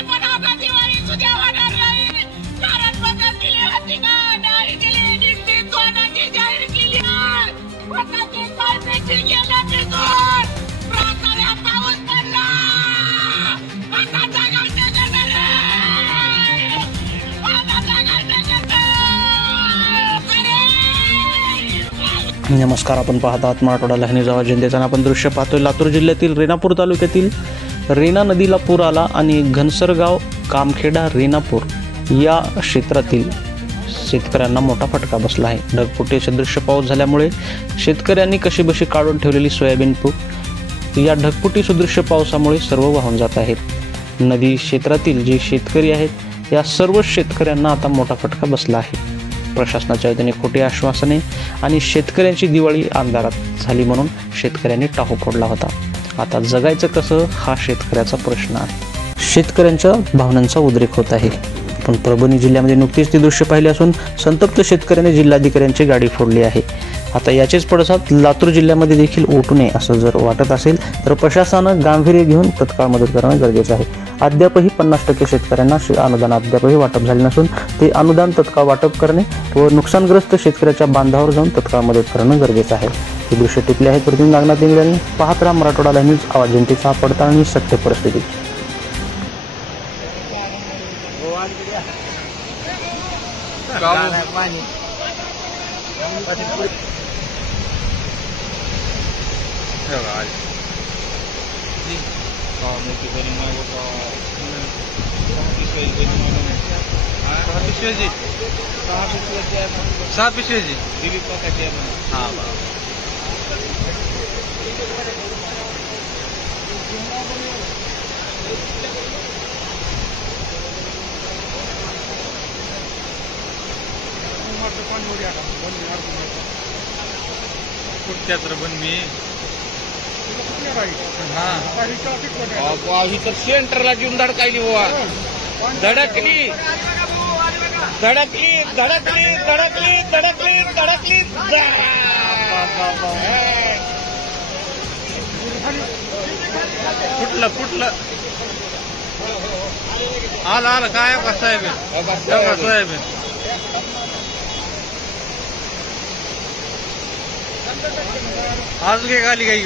तरी पण आता दिवाळी सुद्धा होणार नाही. कारण मदत दिली होती ना, नाही दिली. निश्चित कोणाची जाहीर केली आहे. स्वतःची पायपेची गेल्या तिथून प्रार्थना पाऊस पडला. आता जगायचं कसं रे? आता जगायचं कसं? नमस्कार, आपण पाहत आहात मराठवाडा लहानी जावा जनतेचा. आपण दृश्य पाहतोय लातूर जिल्ह्यातील रेणापूर तालुक्यातील रेणा नदीला पूर आला आणि घनसरगाव, कामखेडा, रेणापूर या क्षेत्रातील शेतकऱ्यांना मोठा फटका बसला आहे. ढगफुटी सदृश्य पाऊस झाल्यामुळे शेतकऱ्यांनी कशीबशी काढून ठेवलेली सोयाबीन पीक या ढगफुटी सदृश्य पावसामुळे सर्व वाहून जात आहेत. नदी क्षेत्रातील जे शेतकरी आहेत या सर्व शेतकऱ्यांना आता मोठा फटका बसला आहे. प्रशासनाच्या वतीने खोटी आश्वासने आणि शेतकऱ्यांची दिवाळी अंधारात झाली म्हणून शेतकऱ्यांनी टाहो फोडला होता. आता जगायचं कसं हा शेतकऱ्याचा प्रश्न आहे. शेतकऱ्यांच्या भावनांचा उद्रेक होत आहे. पण परभणी जिल्ह्यामध्ये नुकतीच ती दृश्य पाहिली असून संतप्त शेतकऱ्याने जिल्हाधिकाऱ्यांची गाडी फोडली आहे. आता याचेच पडसाद लातूर जिल्ह्यामध्ये देखील उठू नये असं जर वाटत असेल तर प्रशासनानं गांभीर्य घेऊन तत्काळ मदत करणं गरजेचं आहे. अद्यापही 50% शेतकऱ्यांना अनुदान अद्यापही वाटप झाले नसून ते अनुदान तत्काळ वाटप करणे व नुकसानग्रस्त शेतकऱ्याच्या बांधावर जाऊन तत्काळ मदत करणं गरजेचं आहे. हे दृश्य टिपले आहेत प्रतिनिधी नागनाथ इंगळे. पाहत राहा मराठवाडा न्यूज, आवाज जनतेचा, पडताळणी सत्य परिस्थिती. सात पिशव्याची दिलीप काकाची आहे. हा कुठच्या तर पण मी ही तर सेंटरला घेऊन धडकायली बुवा. धडकली धडकली धडकली धडकली धडकली धडकली. फुटलं फुटलं. आलं आलं. काय सोयाबीन सोयाबीन आज घे खाली काही